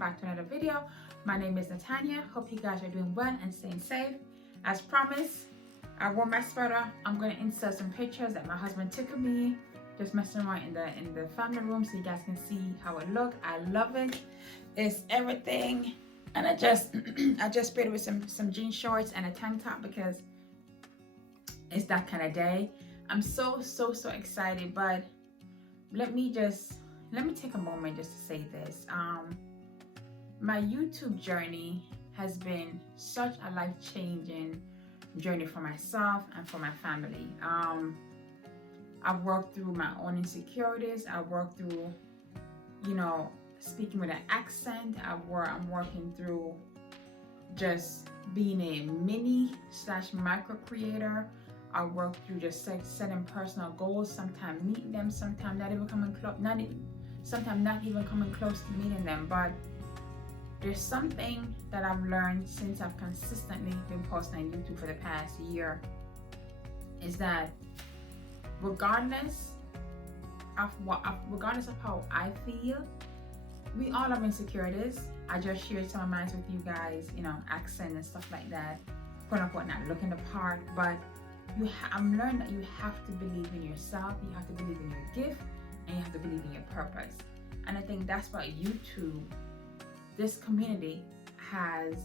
back to another video. My name is Nattie. Hope you guys are doing well and staying safe. As promised, I wore my sweater. I'm going to insert some pictures that my husband took of me, just messing around in the family room so you guys can see how it look. I love it. It's everything. And I just paired it with some jean shorts and a tank top because it's that kind of day. I'm so excited, but let me take a moment just to say this. My YouTube journey has been such a life-changing journey for myself and for my family. I've worked through my own insecurities. I've worked through, speaking with an accent. I'm working through just being a mini/micro creator. I work through just setting personal goals, sometimes meeting them, sometimes not even coming close, sometimes not even coming close to meeting them. But there's something that I've learned since I've consistently been posting on YouTube for the past year, is that regardless of how I feel, we all have insecurities. I just shared some of mine with you guys, accent and stuff like that, quote unquote, not looking the part, but I'm learning that you have to believe in yourself, you have to believe in your gift, and you have to believe in your purpose. And I think that's what YouTube, this community, has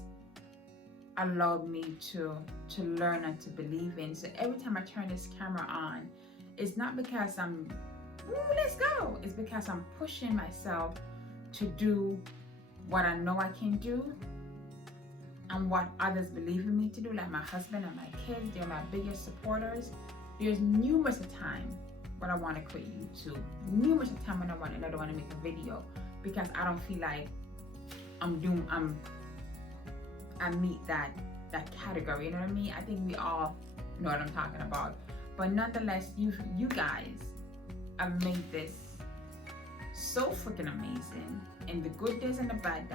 allowed me to learn and to believe in. So every time I turn this camera on, it's not because I'm, let's go. It's because I'm pushing myself to do what I know I can do and what others believe in me to do, like my husband and my kids. They're my biggest supporters. There's numerous times when I want to quit YouTube, numerous times when I want to make a video because I don't feel like I meet that category. You know what I mean? I think we all know what I'm talking about. But nonetheless, you guys have made this so freaking amazing. In the good days and the bad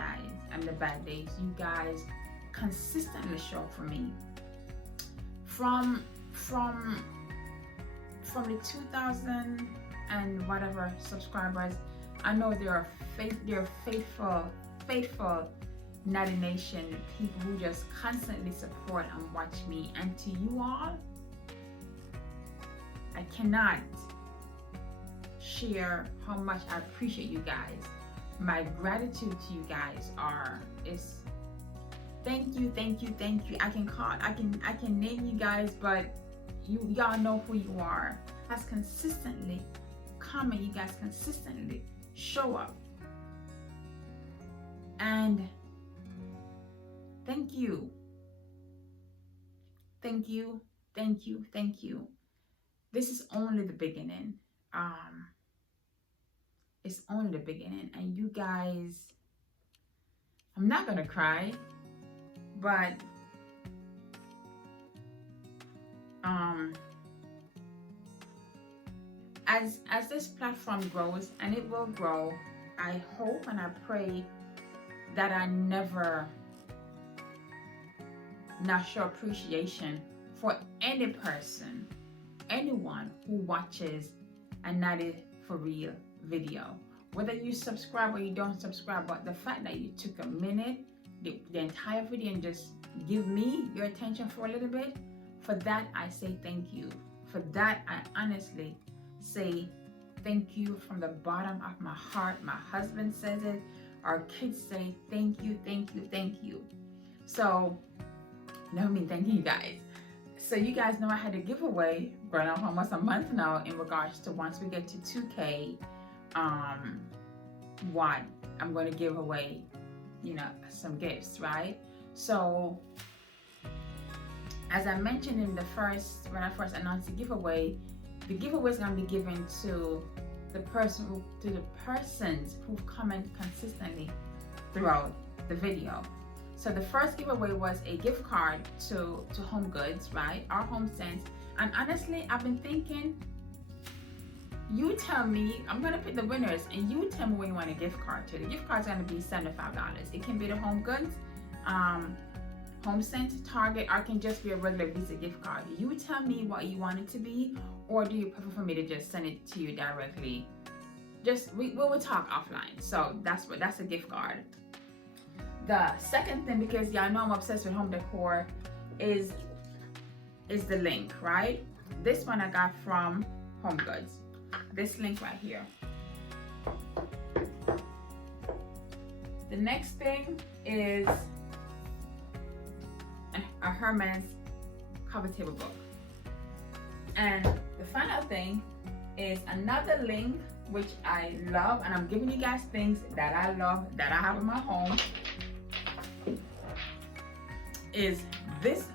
days you guys consistently show up for me. From the 2,000 and whatever subscribers, I know there are faithful Nattie Nation people who just constantly support and watch me. And to you all, I cannot share how much I appreciate you guys. My gratitude to you guys is thank you. I can name you guys, but y'all know who you are. Has consistently comment, you guys consistently show up. And thank you. This is only the beginning. It's only the beginning. And you guys, I'm not gonna cry, but as this platform grows, and it will grow, I hope and I pray that I never not show appreciation for any person, anyone who watches a Nattie for Real video. Whether you subscribe or you don't subscribe, but the fact that you took a minute, the entire video, and just give me your attention for a little bit, for that I say thank you. For that I honestly say thank you from the bottom of my heart. My husband says it, our kids say thank you. So thank you guys. So you guys know I had a giveaway going on almost a month now in regards to once we get to 2K, what I'm going to give away, some gifts, right? So as I mentioned when I first announced the giveaway is going to be given to the persons who comment consistently throughout the video. So the first giveaway was a gift card to Home Goods, right? Our home sense. And honestly, I've been thinking, you tell me, I'm gonna pick the winners, and you tell me where you want a gift card to. The gift card's gonna be $75. It can be the Home Goods, Home Sense, Target, or it can just be a regular Visa gift card. You tell me what you want it to be, or do you prefer for me to just send it to you directly? We will talk offline. So that's a gift card. The second thing, because y'all know I'm obsessed with home decor, is the link, right? This one I got from Home Goods. This link right here. The next thing is a Hermes cover table book. And the final thing is another link which I love, and I'm giving you guys things that I love that I have in my home, is this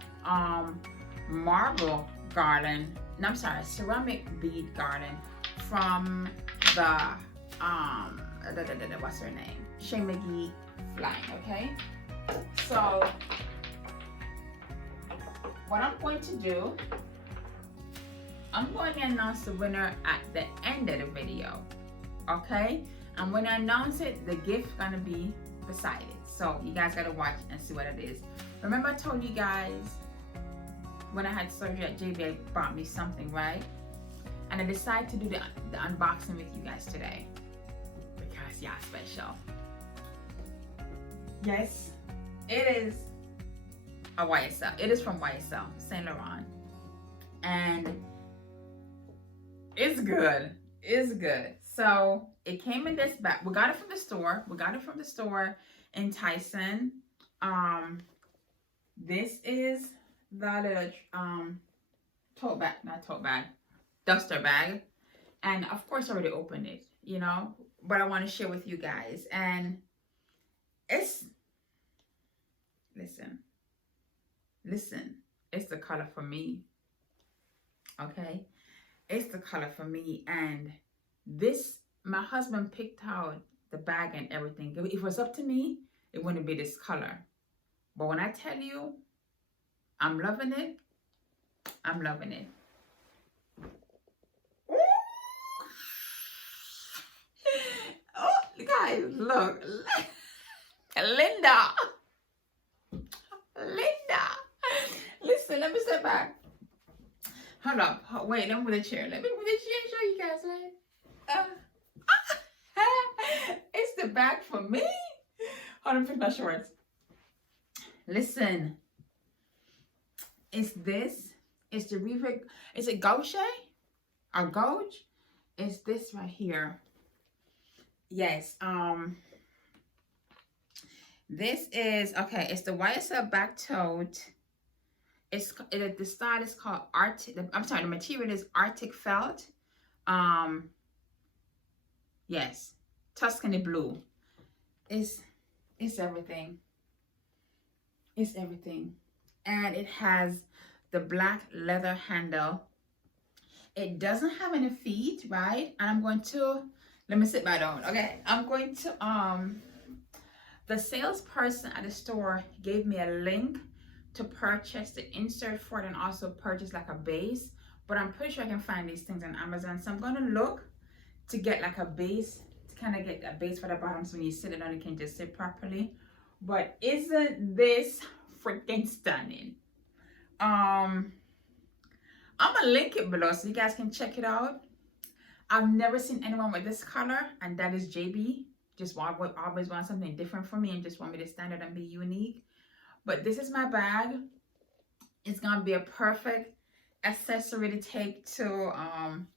marble garland, no, I'm sorry, ceramic bead garland from the what's her name, Shay McGee line. Okay, so what I'm going to do, I'm going to announce the winner at the end of the video. Okay, and when I announce it, the gift's gonna be beside it, so you guys gotta watch and see what it is. Remember I told you guys when I had surgery at JB bought me something, right? And I decided to do the unboxing with you guys today because y'all special. Yes, it is a YSL. It is from YSL Saint Laurent, and it's good. It's good. So it came in this bag. We got it from the store. We got it from the store in Tyson. This is the little tote bag, not tote bag, duster bag. And of course I already opened it, you know, but I want to share with you guys. And it's, listen, it's the color for me. Okay, it's the color for me. And this, my husband picked out the bag and everything. If it was up to me, it wouldn't be this color. But when I tell you, I'm loving it. I'm loving it. Oh, guys, look. Linda. Listen, let me step back. Hold up. Wait, let me move the chair. Let me move the chair and show you guys, right? It's the bag for me. Hold on, put my shorts. Listen. It's this. It's the Rive. Is it Gauche or Gauche? It's this right here. Yes. This is, okay, it's the YSL Bag Tote. The style is called Arctic. I'm sorry, the material is Arctic felt. Yes, Tuscany blue. It's everything. It's everything. And it has the black leather handle. It doesn't have any feet, right? And I'm going to, let me sit back down, okay? I'm going to, the salesperson at the store gave me a link to purchase the insert for it and also purchase like a base. But I'm pretty sure I can find these things on Amazon. So I'm going to look to get like a base, to kind of get a base for the bottom so when you sit it on, it can just sit properly. But isn't this freaking stunning? I'm gonna link it below so you guys can check it out. I've never seen anyone with this color, and that is JB. Just always want something different for me and just want me to stand out and be unique. But this is my bag. It's gonna be a perfect accessory to take to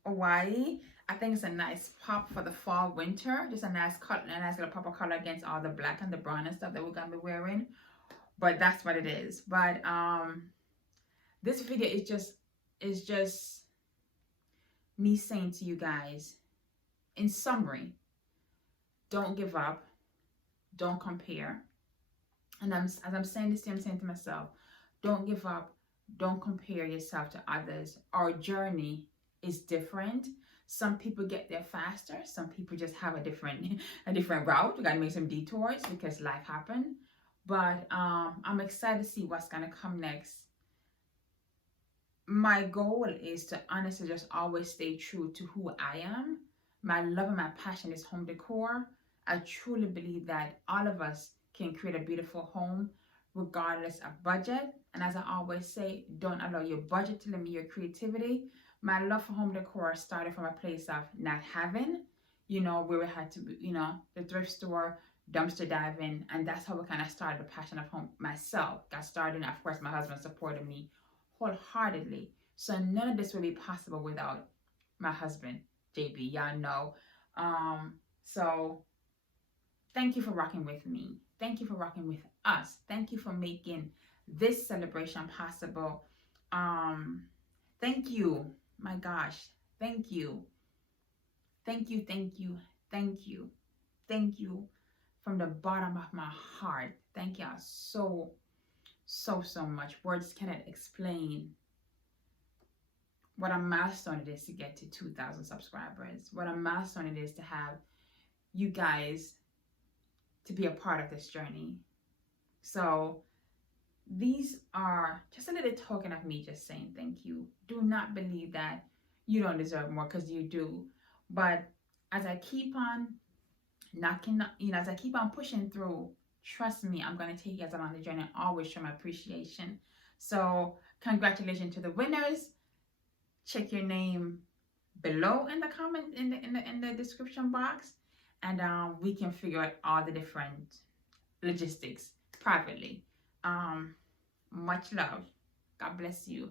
Hawaii. I think it's a nice pop for the fall winter. Just a nice color, a nice little pop of color against all the black and the brown and stuff that we're gonna be wearing. But that's what it is. But this video is just me saying to you guys, in summary, don't give up, don't compare. And as I'm saying this, I'm saying to myself, don't give up, don't compare yourself to others. Our journey is different. Some people get there faster. Some people just have a different route. We gotta make some detours because life happened. But I'm excited to see what's gonna come next. My goal is to honestly just always stay true to who I am. My love and my passion is home decor. I truly believe that all of us can create a beautiful home regardless of budget. And as I always say, don't allow your budget to limit your creativity. My love for home decor started from a place of not having, you know, where we had to, you know, the thrift store, dumpster diving, and that's how we kind of started the passion of home myself. Got started, and of course, my husband supported me wholeheartedly. So none of this would be possible without my husband, JB. Y'all know. So thank you for rocking with me. Thank you for rocking with us. Thank you for making this celebration possible. Thank you. My gosh. Thank you. Thank you. Thank you. Thank you. Thank you from the bottom of my heart. Thank y'all so, so much. Words cannot explain what a milestone it is to get to 2,000 subscribers. What a milestone it is to have you guys to be a part of this journey. So these are just a little token of me just saying thank you. Do not believe that you don't deserve more, because you do. But as I keep on knocking, as I keep on pushing through, trust me, I'm going to take you guys along the journey and always show my appreciation. So congratulations to the winners. Check your name below in the comment, in the description box, and we can figure out all the different logistics privately. Much love. God bless you.